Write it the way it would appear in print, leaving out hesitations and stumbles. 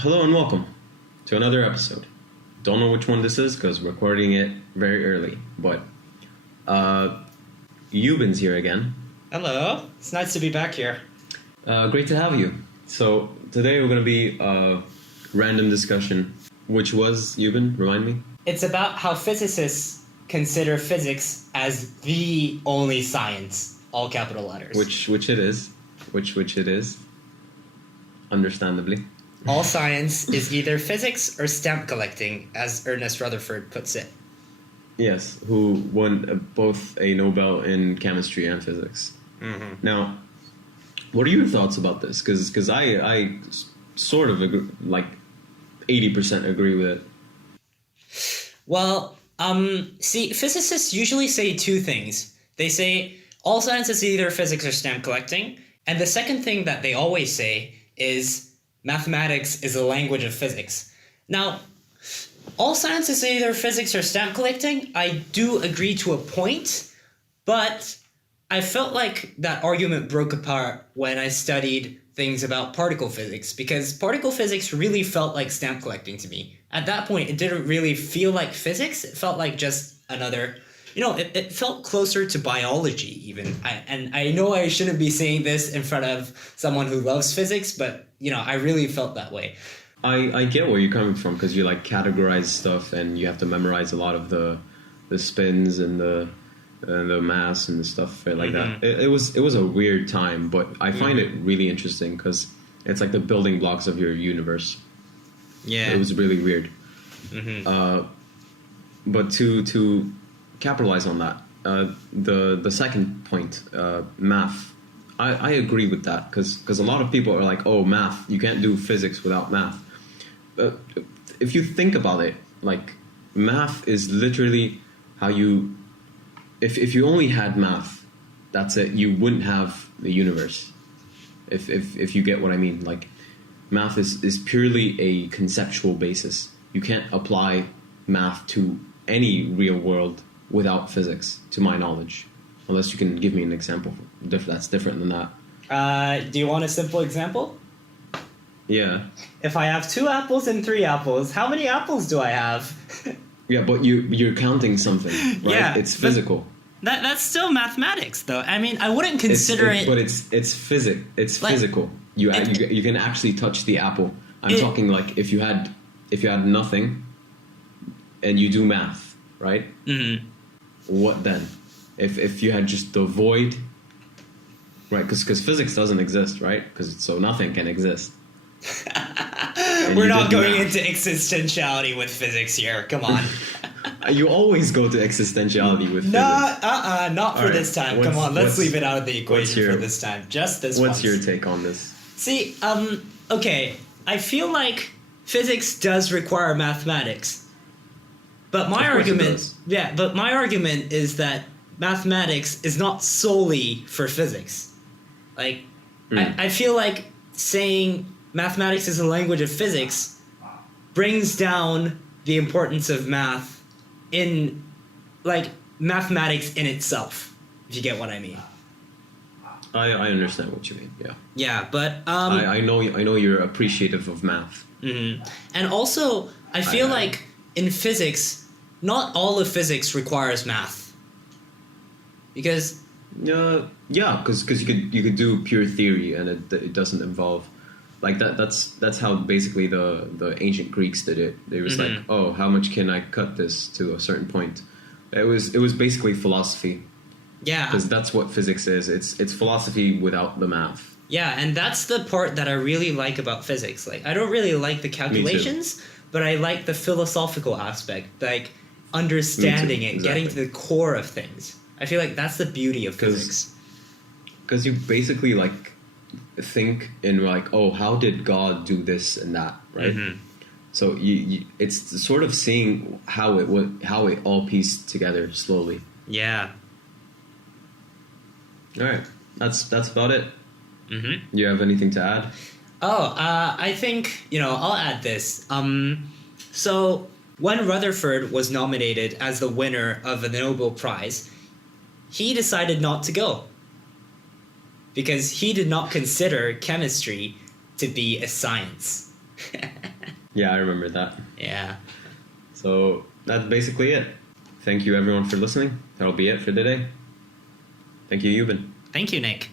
Hello and welcome to another episode. Don't know which one this is because we're recording it very early, but Yubin's here again. Hello, it's nice to be back here. Great to have you. So today we're going to be a random discussion, which was, Yubin, remind me? It's about how physicists consider physics as the only science, all capital letters. Which it is. Which it is. Understandably. All science is either physics or stamp collecting, as Ernest Rutherford puts it. Yes, who won both a Nobel in chemistry and physics. Mm-hmm. Now, what are your thoughts about this? Because I sort of agree, like 80% agree with it. Well, see, physicists usually say two things. They say all science is either physics or stamp collecting, and the second thing that they always say is mathematics is a language of physics. Now, all science is either physics or stamp collecting. I do agree to a point, but I felt like that argument broke apart when I studied things about particle physics, because particle physics really felt like stamp collecting to me. At that point, it didn't really feel like physics. It felt like just another... it felt closer to biology, even. I know I shouldn't be saying this in front of someone who loves physics, but, I really felt that way. I get where you're coming from, because you categorize stuff and you have to memorize a lot of the spins and the mass and the stuff like that. It was a weird time, but I find it really interesting because it's like the building blocks of your universe. Yeah. It was really weird. But to capitalize on that, the second point, math. I agree with that because a lot of people are like, oh, math, you can't do physics without math. If you think about it, math is literally how you... If you only had math, that's it. You wouldn't have the universe. If you get what I mean. Math is purely a conceptual basis. You can't apply math to any real world without physics, to my knowledge. Unless you can give me an example that's different than that. Do you want a simple example? Yeah. If I have 2 apples and 3 apples, how many apples do I have? Yeah, but you're counting something, right? Yeah, it's physical. That's still mathematics, though. I mean, I wouldn't consider it... But it's physics. It's physical. You can actually touch the apple. I'm talking if you had nothing, and you do math, right? Mm-hmm. What then? If you had just the void, right? Because physics doesn't exist, right? So nothing can exist. We're not going into existentiality with physics here. Come on. You always go to existentiality with physics. Not for this time. Come on, let's leave it out of the equation for this time. Just this What's your take on this? See, okay, I feel like physics does require mathematics. But my argument is that mathematics is not solely for physics. I feel like saying mathematics is a language of physics brings down the importance of math in mathematics in itself, if you get what I mean. I understand what you mean. Yeah. Yeah, but I know you're appreciative of math. Mm-hmm. And also I feel like in physics, not all of physics requires math. Because because you could do pure theory and it doesn't involve that's how basically the ancient Greeks did it. They was like, oh, how much can I cut this to a certain point? It was basically philosophy. Yeah, because that's what physics is. It's philosophy without the math. Yeah, and that's the part that I really like about physics. I don't really like the calculations, but I like the philosophical aspect, understanding it, getting to the core of things. I feel like that's the beauty of physics. Because you basically think in oh, how did God do this and that, right? Mm-hmm. So you it's sort of seeing how it all pieced together slowly. Yeah. All right, that's about it. Mm-hmm. You have anything to add? Oh, I think I'll add this. So when Rutherford was nominated as the winner of the Nobel Prize, he decided not to go because he did not consider chemistry to be a science. Yeah, I remember that. Yeah. So that's basically it. Thank you everyone for listening. That'll be it for today. Thank you, Yubin. Thank you, Nick.